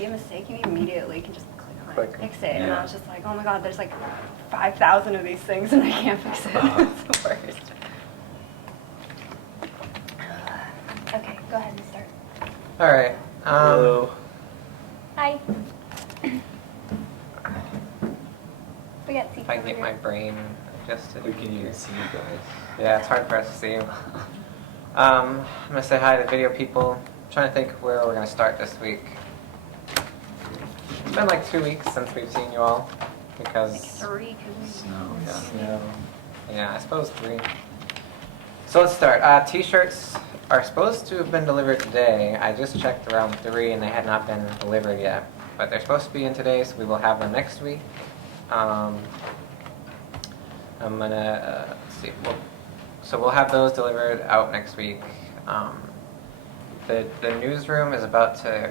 see a mistake, you immediately can just click on Click. it, fix it. And Yeah. I was just like, oh my god, there's like 5,000 of these things and I can't fix it. It's the worst. Okay, go ahead and start. All right. Hello. Hi. We got seats If I over get here. my brain adjusted. We can even see you guys. Yeah, it's hard for us to see you. I'm gonna say hi to video people. I'm trying to think where we're gonna start this week. It's been like 2 weeks since we've seen you all because Like 3, because Snow, yeah. snow. Yeah, I suppose 3. So let's start. T-shirts are supposed to have been delivered today. I just checked around 3 and they had not been delivered yet. But they're supposed to be in today, so we will have them next week. I'm gonna let's see. So we'll have those delivered out next week. The newsroom is about to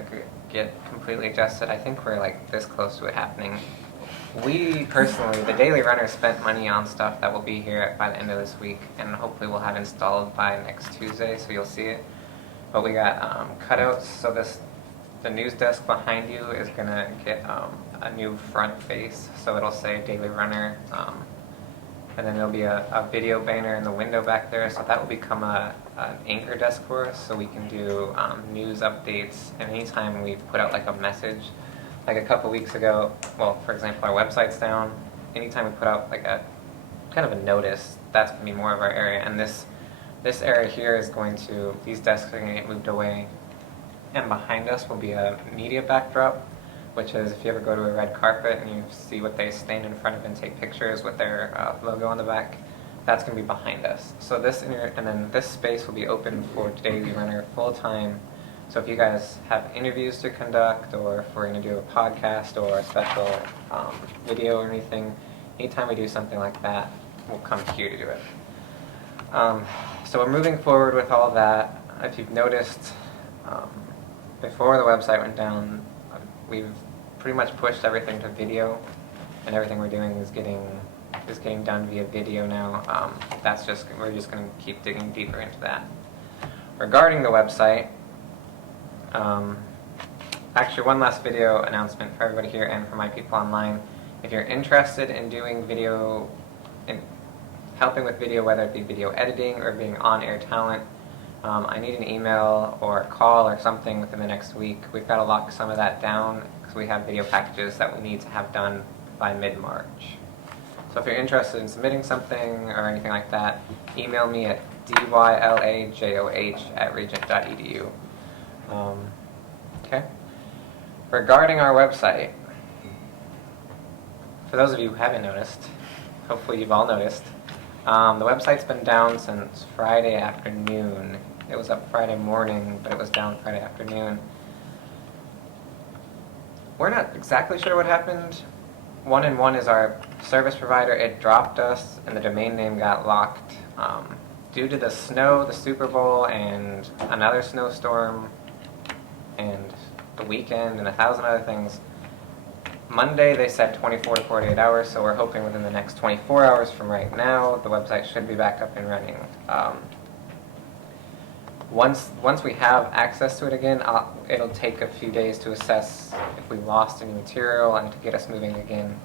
get completely adjusted. I think we're like this close to it happening. We personally, the Daily Runner, spent money on stuff that will be here by the end of this week, and hopefully we'll have installed by next Tuesday, so you'll see it. But we got cutouts, so the news desk behind you is gonna get a new front face, so it'll say Daily Runner, and then there'll be a video banner in the window back there, so that will become an anchor desk for us, so we can do news updates, and anytime we put out like a message, like a couple weeks ago, well, for example, our website's down, anytime we put out like a kind of a notice, that's gonna be more of our area, and this area here is going to, these desks are gonna get moved away, and behind us will be a media backdrop, which is if you ever go to a red carpet and you see what they stand in front of and take pictures with their logo on the back, that's going to be behind us. So and then this space will be open for Daily Runner full time. So if you guys have interviews to conduct, or if we're going to do a podcast or a special video or anything, anytime we do something like that, we'll come here to do it. So we're moving forward with all of that. If you've noticed, before the website went down, we've pretty much pushed everything to video, and everything we're doing is getting done via video now. We're just going to keep digging deeper into that. Regarding the website, actually one last video announcement for everybody here and for my people online. If you're interested in doing video, in helping with video, whether it be video editing or being on-air talent, I need an email or a call or something within the next week. We've got to lock some of that down because we have video packages that we need to have done by mid-March. So if you're interested in submitting something or anything like that, email me at dylajoh@regent.edu. Okay. Regarding our website, for those of you who haven't noticed, hopefully you've all noticed, the website's been down since Friday afternoon. It was up Friday morning, but it was down Friday afternoon. We're not exactly sure what happened. 1&1 is our service provider. It dropped us, and the domain name got locked due to the snow, the Super Bowl, and another snowstorm, and the weekend, and 1,000 other things. Monday they said 24 to 48 hours, so we're hoping within the next 24 hours from right now, the website should be back up and running. Once we have access to it again, it'll take a few days to assess if we lost any material and to get us moving again.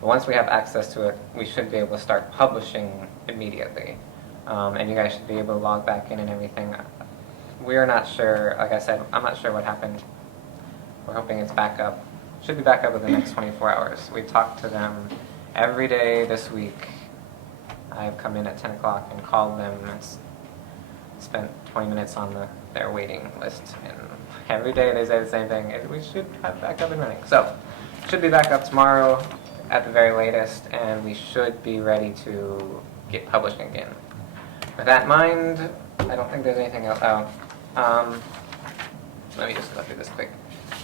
But once we have access to it, we should be able to start publishing immediately. And you guys should be able to log back in and everything. We're not sure, like I said, I'm not sure what happened. We're hoping it's back up. Should be back up within the next 24 hours. We talked to them every day this week. I've come in at 10 o'clock and called them and spent 20 minutes on their waiting list. And every day they say the same thing. We should have back up and running. So, should be back up tomorrow at the very latest, and we should be ready to get publishing again. With that in mind, I don't think there's anything else. Let me just go through this quick.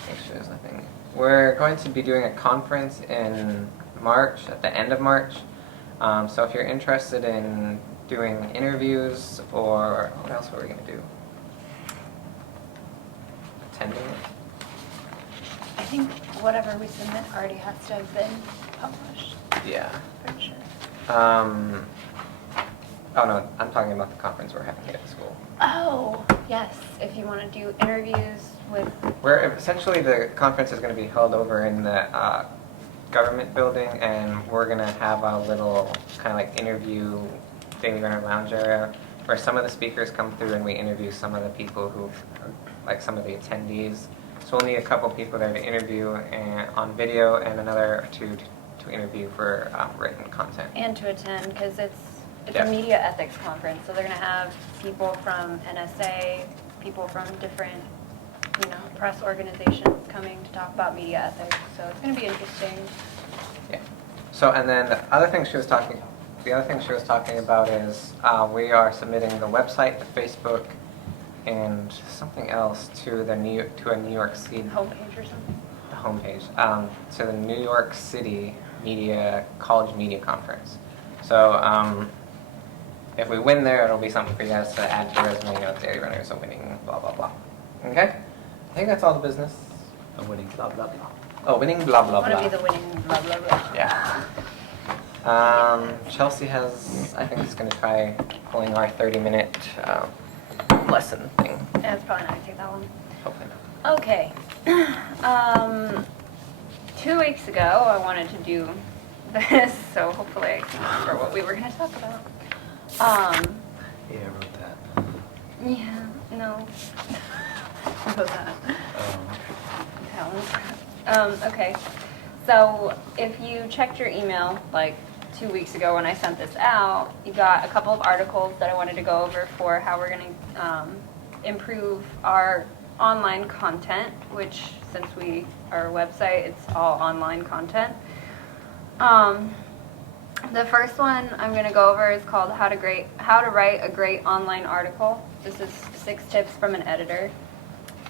Make sure there's nothing. We're going to be doing a conference in March, at the end of March. So if you're interested in doing interviews, or what else were we going to do? Attending it? I think whatever we submit already has to have been published. Yeah. Pretty sure. Oh no, I'm talking about the conference we're having here at school. Oh. Yes, if you want to do interviews with, Where essentially the conference is going to be held over in the government building, and we're going to have a little kind of like interview Daily Runner lounge area where some of the speakers come through and we interview some of the people who, like some of the attendees. So we'll need a couple people there to interview and, on video, and another or two to interview for written content. and to attend, because it's Yeah. a media ethics conference, so they're going to have people from NSA, people from different, press organizations coming to talk about media ethics, so it's going to be interesting. Yeah. So, and then the other thing she was talking about is we are submitting the website, the Facebook, and something else to a New York City Homepage or something. the homepage to the New York City College Media Conference. So if we win there, it'll be something for you guys to add to your resume. Daily Runner is a winning blah blah blah. Okay, I think that's all the business. I'm winning blah blah blah. Oh, winning blah blah I blah. want to be the winning blah, blah, blah. Yeah. Chelsea has, I think, is going to try pulling our 30-minute lesson thing. Yeah, it's probably not going to take that long. Hopefully not. Okay. 2 weeks ago, I wanted to do this, so hopefully I can remember what we were going to talk about. Yeah, I wrote that. Yeah, no. What was that? Okay. So if you checked your email like 2 weeks ago when I sent this out, you got a couple of articles that I wanted to go over for how we're going to improve our online content, which since we are a website, it's all online content. The first one I'm going to go over is called How to Write a Great Online Article. This is 6 tips from an editor.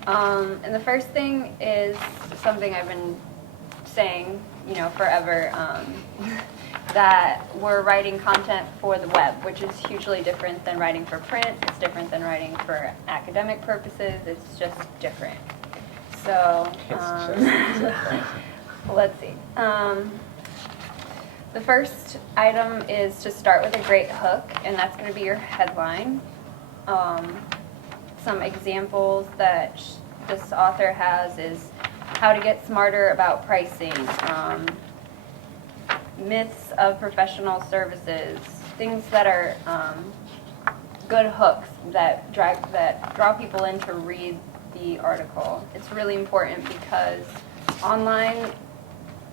And the first thing is something I've been saying, forever, that we're writing content for the web, which is hugely different than writing for print. It's different than writing for academic purposes. It's just different. So, let's see. The first item is to start with a great hook, and that's going to be your headline. Some examples that this author has is how to get smarter about pricing, myths of professional services, things that are good hooks that draw people in to read the article. It's really important because online,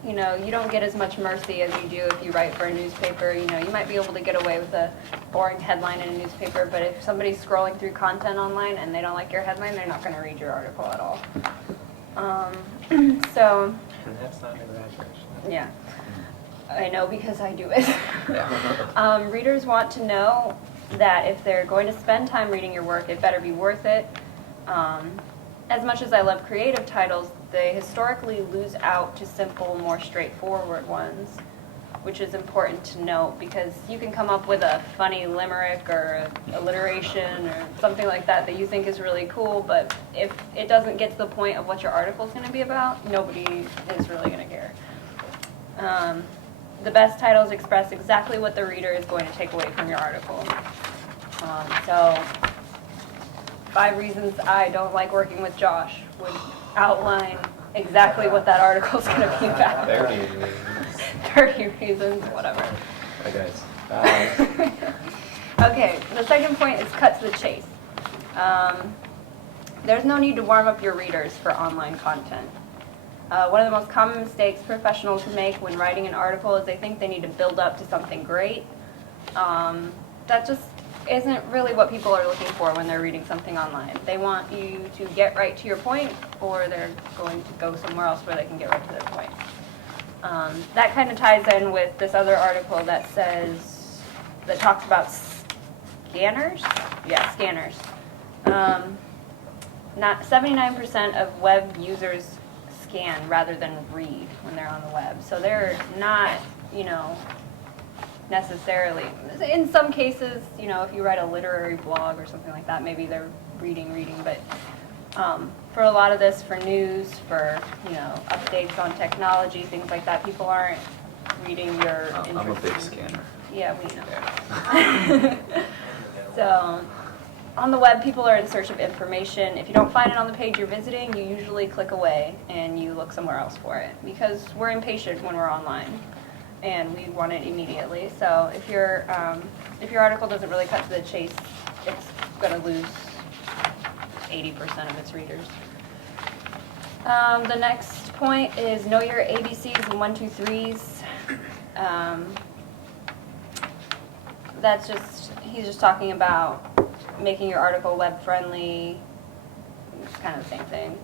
you don't get as much mercy as you do if you write for a newspaper. You might be able to get away with a boring headline in a newspaper, but if somebody's scrolling through content online and they don't like your headline, they're not going to read your article at all. So, And that's not an exaggeration. yeah, I know because I do it. Yeah. Readers want to know that if they're going to spend time reading your work, it better be worth it. As much as I love creative titles, they historically lose out to simple, more straightforward ones, which is important to note because you can come up with a funny limerick or alliteration or something like that that you think is really cool, but if it doesn't get to the point of what your article is going to be about, nobody is really going to care. The best titles express exactly what the reader is going to take away from your article. So 5 reasons I don't like working with Josh would outline exactly what that article is going to be about. 30 reasons. 30 reasons, whatever. Bye guys. Bye. Okay, the second point is cut to the chase. There's no need to warm up your readers for online content. One of the most common mistakes professionals make when writing an article is they think they need to build up to something great. That just isn't really what people are looking for when they're reading something online. They want you to get right to your point, or they're going to go somewhere else where they can get right to their point. That kind of ties in with this other article that talks about scanners. Yeah, scanners. Not 79% of web users scan rather than read when they're on the web. So they're not, necessarily. In some cases, if you write a literary blog or something like that, maybe they're reading, but for a lot of this, for news, for, updates on technology, things like that, people aren't reading your interesting... I'm a big scanner. Yeah, we know. So, on the web, people are in search of information. If you don't find it on the page you're visiting, you usually click away and you look somewhere else for it because we're impatient when we're online and we want it immediately. So if your article doesn't really cut to the chase, it's going to lose 80% of its readers. The next point is know your ABCs and 1, 2, 3s. That's just, he's just talking about making your article web friendly. It's kind of the same thing.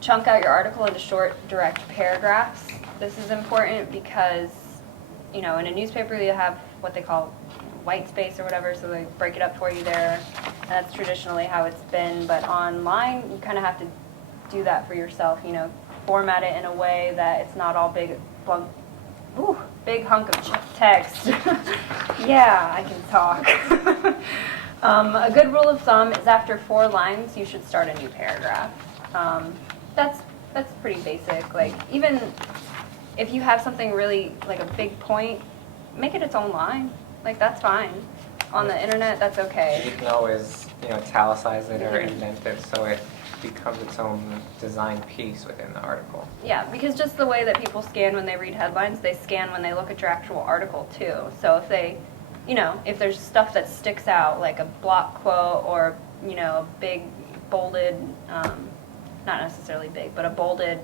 Chunk out your article into short, direct paragraphs. This is important because, you know, in a newspaper you have what they call white space or whatever, so they break it up for you there. That's traditionally how it's been, but online you kind of have to do that for yourself, you know, format it in a way that it's not all big hunk of text. Yeah, I can talk. A good rule of thumb is after 4 lines, you should start a new paragraph. That's pretty basic. Like, even if you have something really, like a big point, make it its own line. Like, that's fine. On the internet, that's okay. You can always, you know, italicize it or indent it so it becomes its own design piece within the article. Yeah, because just the way that people scan when they read headlines, they scan when they look at your actual article too. So if they, you know, if there's stuff that sticks out, like a block quote or, you know, a big bolded, not necessarily big, but a bolded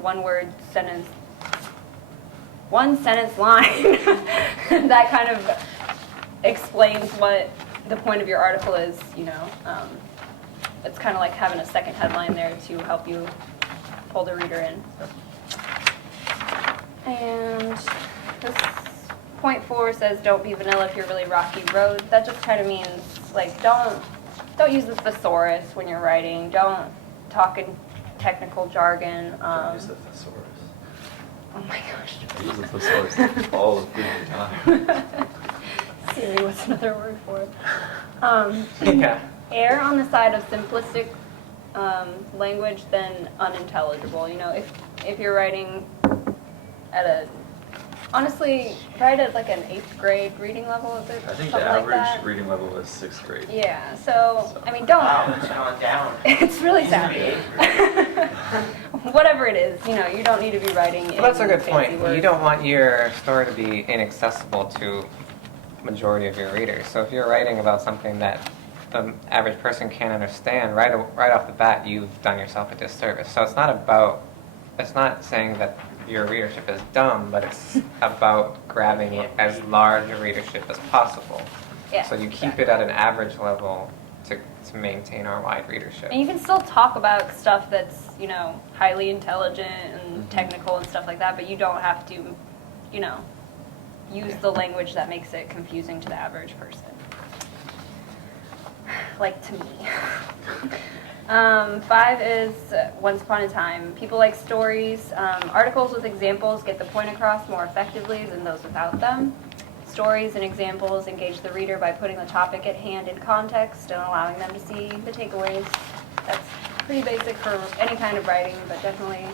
one sentence line, that kind of explains what the point of your article is, you know. It's kind of like having a second headline there to help you pull the reader in. And this point 4 says don't be vanilla if you're really rocky road. That just kind of means, like, don't use the thesaurus when you're writing. Don't talk in technical jargon. Don't use the thesaurus. Oh my gosh. I use the thesaurus all the freaking time. Siri, what's another word for it? Yeah. Err on the side of simplistic language than unintelligible. You know, if you're writing honestly, write at like an 8th grade reading level, is it? I think Something the like average that? reading level is 6th grade. Yeah, so, I mean, don't. Wow, it's gone down. It's really sad. Used Whatever it is, you know, you don't need to be writing in Well, that's a good fancy point. words. You don't want your story to be inaccessible to majority of your readers. So if you're writing about something that the average person can't understand, right off the bat, you've done yourself a disservice. So it's not saying that your readership is dumb, but it's about grabbing as large a readership as possible. Yeah, So you keep exactly. it at an average level to maintain our wide readership. And you can still talk about stuff that's, you know, highly intelligent and technical and stuff like that, but you don't have to, you know, use the language that makes it confusing to the average person. Like to me. 5 is once upon a time. People like stories. Articles with examples get the point across more effectively than those without them. Stories and examples engage the reader by putting the topic at hand in context and allowing them to see the takeaways. That's pretty basic for any kind of writing, but definitely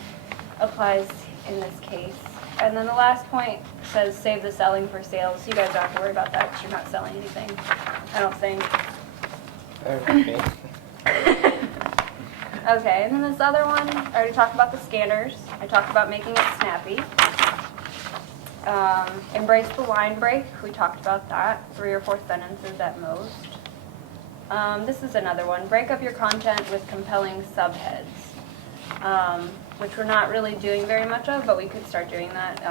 applies in this case. And then the last point says save the selling for sales. You guys don't have to worry about that because you're not selling anything, I don't think. Okay. Okay, and then this other one, I already talked about the scanners. I talked about making it snappy. Embrace the line break. We talked about that. 3 or 4 sentences at most. This is another one. Break up your content with compelling subheads, which we're not really doing very much of, but we could start doing that.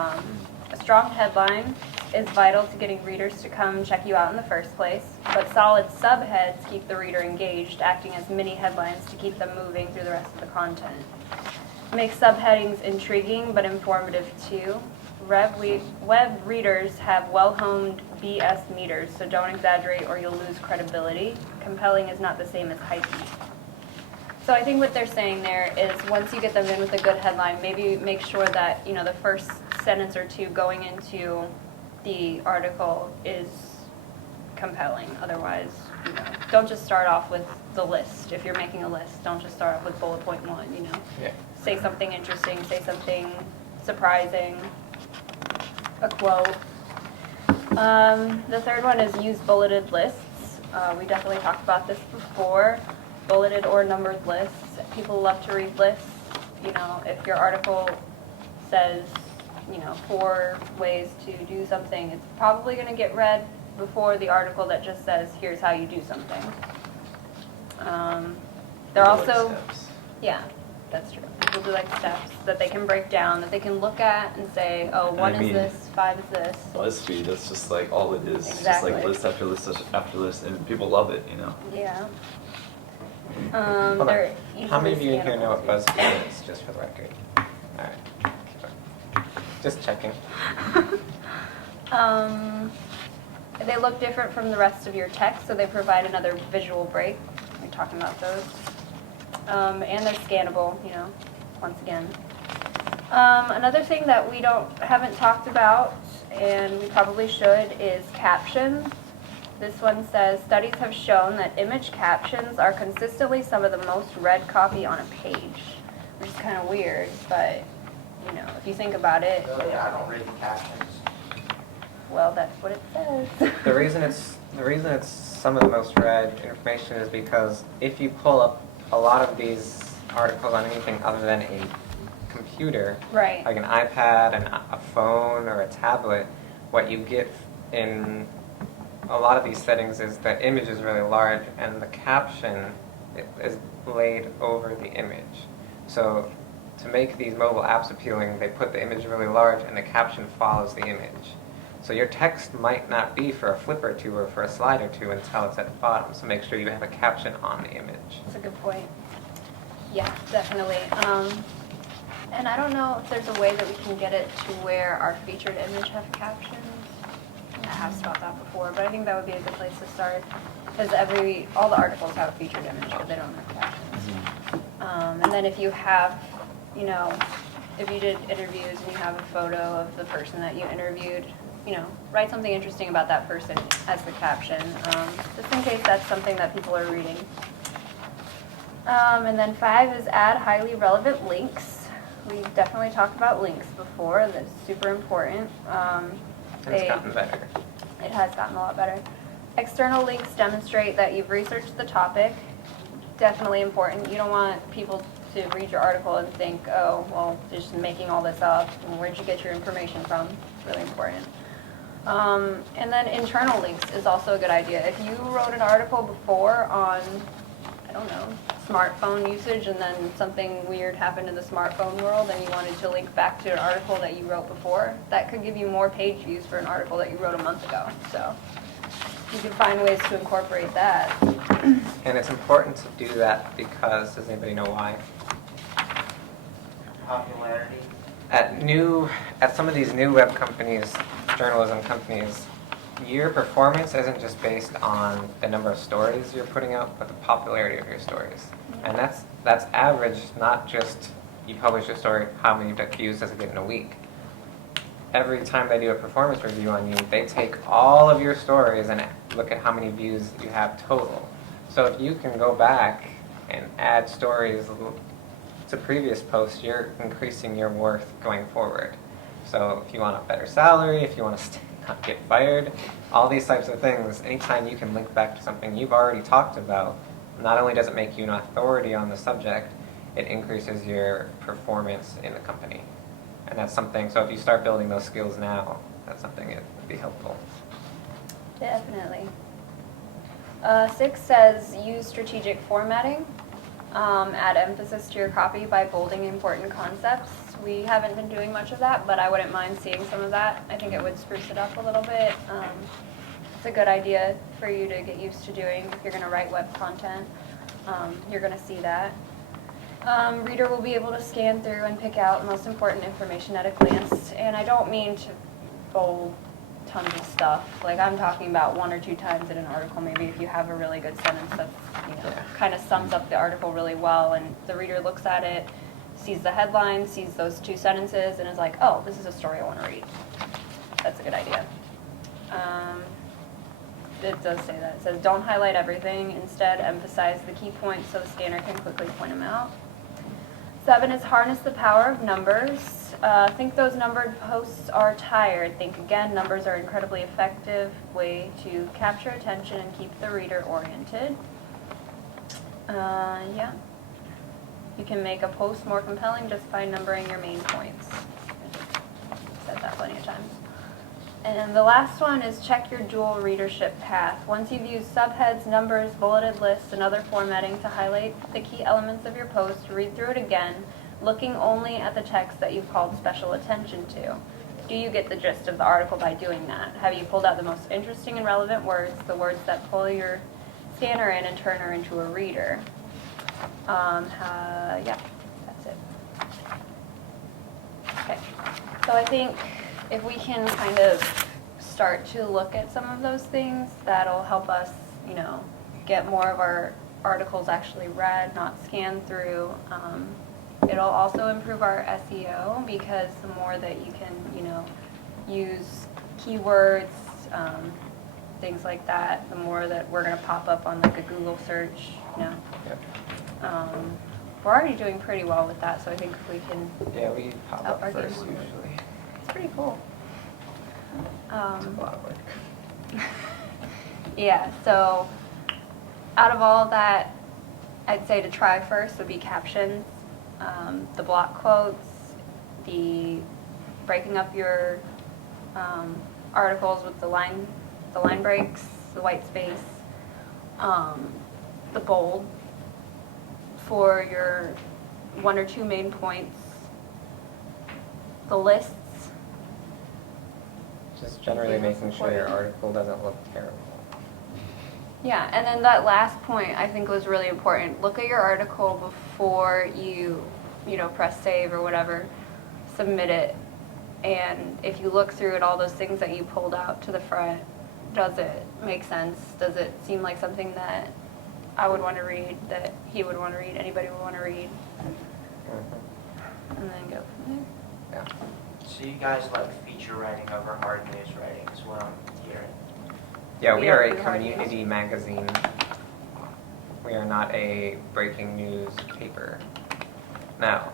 A strong headline is vital to getting readers to come check you out in the first place, but solid subheads keep the reader engaged, acting as mini headlines to keep them moving through the rest of the content. Make subheadings intriguing but informative too. Web readers have well-honed BS meters, so don't exaggerate or you'll lose credibility. Compelling is not the same as hypey. So I think what they're saying there is once you get them in with a good headline, maybe make sure that, you know, the first sentence or two going into the article is compelling. Otherwise, you know, don't just start off with the list. If you're making a list, don't just start off with bullet point 1, you know. Yeah. Say something interesting, say something surprising, a quote. The third one is use bulleted lists. We definitely talked about this before. Bulleted or numbered lists. People love to read lists. You know, if your article says, 4 ways to do something, it's probably going to get read before the article that just says, here's how you do something. They're Like also, steps. yeah, that's true. People do like steps that they can break down, that they can look at and say, oh, And 1 I is mean- this, 5 is this. BuzzFeed, that's just like all it is. It's just Exactly. like list after list after list, and people love it, Yeah. Hold on. They're How many of easily you in here know what scannable, too. BuzzFeed is, just for the record? All right, keep going. Just checking. They look different from the rest of your text, so they provide another visual break. We're talking about those. And they're scannable, once again. Another thing that we haven't talked about, and we probably should, is captions. This one says, studies have shown that image captions are consistently some of the most read copy on a page, which is kind of weird, but, if you think about it, Really, I don't read captions. well, that's what it says. The reason it's some of the most read information is because if you pull up a lot of these articles on anything other than a computer, Right. like an iPad and a phone or a tablet, what you get in a lot of these settings is the image is really large and the caption is laid over the image. So to make these mobile apps appealing, they put the image really large and the caption follows the image. So your text might not be for a flip or two or for a slide or two until it's at the bottom. So make sure you have a caption on the image. That's a good point. Yeah, definitely. And I don't know if there's a way that we can get it to where our featured image have captions. I asked about that before, but I think that would be a good place to start, because all the articles have a featured image, but they don't have captions. And then if you have, if you did interviews and you have a photo of the person that you interviewed, write something interesting about that person as the caption, just in case that's something that people are reading. And then 5 is add highly relevant links. We've definitely talked about links before. That's super important. It's gotten better. It has gotten a lot better. External links demonstrate that you've researched the topic. Definitely important. You don't want people to read your article and think, oh, well, they're just making all this up. Where'd you get your information from? It's really important. And then internal links is also a good idea. If you wrote an article before on, I don't know, smartphone usage, and then something weird happened in the smartphone world and you wanted to link back to an article that you wrote before, that could give you more page views for an article that you wrote a month ago. So you can find ways to incorporate that. And it's important to do that because, does anybody know why? Popularity. At some of these new web companies, journalism companies, your performance isn't just based on the number of stories you're putting out, but the popularity of your stories. And that's average, not just you publish a story, how many views does it get in a week. Every time they do a performance review on you, they take all of your stories and look at how many views you have total. So if you can go back and add stories to previous posts, you're increasing your worth going forward. So if you want a better salary, if you want to not get fired, all these types of things, anytime you can link back to something you've already talked about, not only does it make you an authority on the subject, it increases your performance in the company. And that's something, so if you start building those skills now, that's something that would be helpful. Definitely. 6 says use strategic formatting. Add emphasis to your copy by bolding important concepts. We haven't been doing much of that, but I wouldn't mind seeing some of that. I think it would spruce it up a little bit. It's a good idea for you to get used to doing if you're going to write web content. You're going to see that. Reader will be able to scan through and pick out most important information at a glance. And I don't mean to bold tons of stuff. Like, I'm talking about 1 or 2 times in an article. Maybe if you have a really good sentence that's, kind of sums up the article really well, and the reader looks at it, sees the headline, sees those 2 sentences, and is like, oh, this is a story I want to read. That's a good idea. It does say that. It says, don't highlight everything. Instead, emphasize the key points so the scanner can quickly point them out. 7 is harness the power of numbers. Think those numbered posts are tired. Think again. Numbers are incredibly effective way to capture attention and keep the reader oriented. Yeah. You can make a post more compelling just by numbering your main points. I said that plenty of times. And the last one is check your dual readership path. Once you've used subheads, numbers, bulleted lists, and other formatting to highlight the key elements of your post, read through it again, looking only at the text that you've called special attention to. Do you get the gist of the article by doing that? Have you pulled out the most interesting and relevant words, the words that pull your scanner in and turn her into a reader? Yeah, that's it. Okay, so I think if we can kind of start to look at some of those things, that'll help us, you know, get more of our articles actually read, not scanned through. It'll also improve our SEO because the more that you can, you know, use keywords, things like that, the more that we're going to pop up on like a Google search, you know. Yep. We're already doing pretty well with that, so I think if we can, Yeah, we pop Up up our game first one. usually. it's pretty cool. It's a lot of work. Yeah, so out of all of that, I'd say to try first would be captions, the block quotes, the breaking up your articles with the line breaks, the white space, the bold for your 1 or 2 main points, the lists. Just generally Anything else making sure your important? article doesn't look terrible. Yeah, and then that last point I think was really important. Look at your article before you know, press save or whatever, submit it. And if you look through it, all those things that you pulled out to the front, does it make sense? Does it seem like something that I would want to read, that he would want to read, anybody would want to read? Mhm. And then go from there. Yeah. So you guys like feature writing over hard news writing is what I'm hearing. Yeah, We we are don't a do hard news. community magazine. We are not a breaking news paper. Now,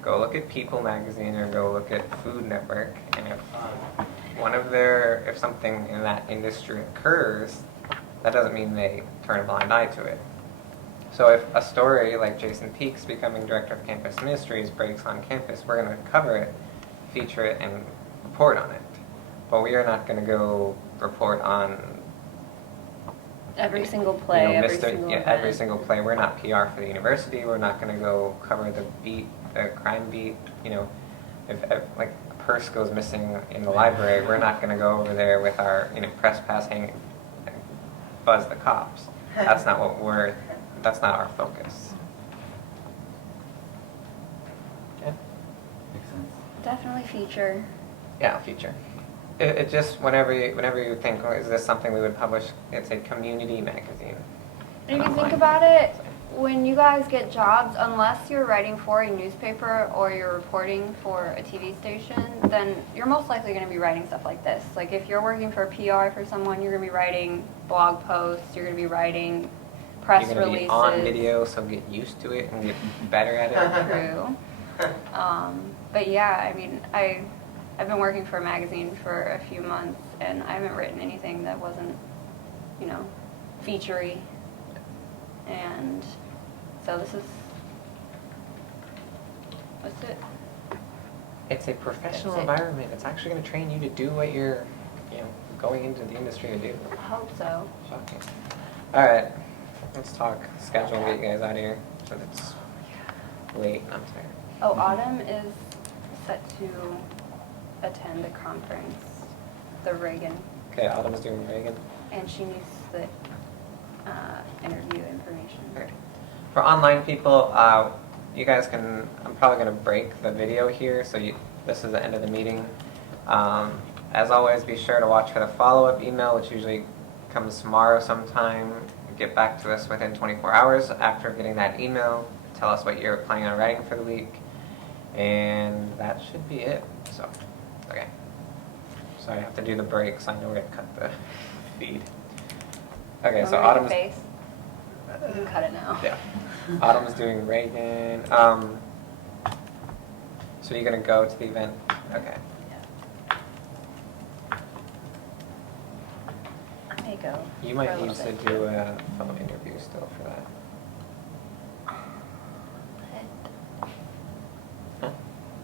go look at People magazine or go look at Food Network, and if something in that industry occurs, that doesn't mean they turn a blind eye to it. So if a story like Jason Peaks becoming director of campus ministries breaks on campus, we're going to cover it, feature it, and report on it. But we are not going to go report on Every single play, you know, every single event. every single play. We're not PR for the university. We're not going to go cover the crime beat. You know, if like a purse goes missing in the library, we're not going to go over there with our press pass hanging, and buzz the cops. That's not what that's not our focus. Yeah. Makes sense. Definitely feature. Yeah, feature. It just whenever you think, oh, is this something we would publish? It's a community magazine. And if you think about it, when you guys get jobs, unless you're writing for a newspaper or you're reporting for a TV station, then you're most likely going to be writing stuff like this. Like if you're working for PR for someone, you're going to be writing blog posts, you're going to be writing press You're going to releases. be on video, so get used to it and get better at it. True. But yeah, I mean, I've been working for a magazine for a few months, and I haven't written anything that wasn't, you know, featurey. And so that's it. It's a professional That's it. environment. It's actually going to train you to do what you're, going into the industry to do. I hope so. Shocking. All right, let's talk schedule and get you guys out of here. So it's late and I'm tired. Oh, Autumn is set to attend a conference, the Reagan, Okay, Autumn's doing Reagan. and she needs the interview information. Okay. For online people, you guys can, I'm probably going to break the video here, so this is the end of the meeting. As always, be sure to watch for the follow-up email, which usually comes tomorrow sometime. Get back to us within 24 hours after getting that email. Tell us what you're planning on writing for the week. And that should be it. So, okay. Sorry, I have to do the breaks. I know we're going to cut the feed. Okay, so Remember your Autumn's... face? You can cut it now. Yeah. Autumn's doing Reagan. So you're gonna go to the event? Okay. I may go. You for might a need little to bit. do a phone interview still for that. Huh?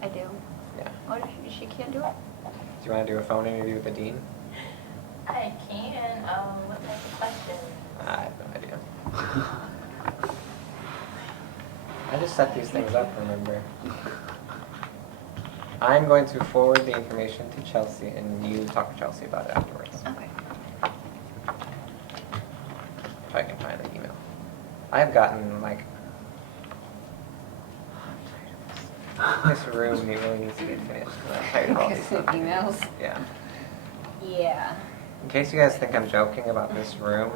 I do. Yeah. What if she can't do it? Do you wanna do a phone interview with the dean? I can, what type of question? I have no idea. I just set these things up, remember? I'm going to forward the information to Chelsea and you talk to Chelsea about it afterwards. Okay. If I can find the email. I have gotten like, this room really needs to get finished because I'm tired of all these Emails. Yeah. Yeah. In case you guys think I'm joking about this room,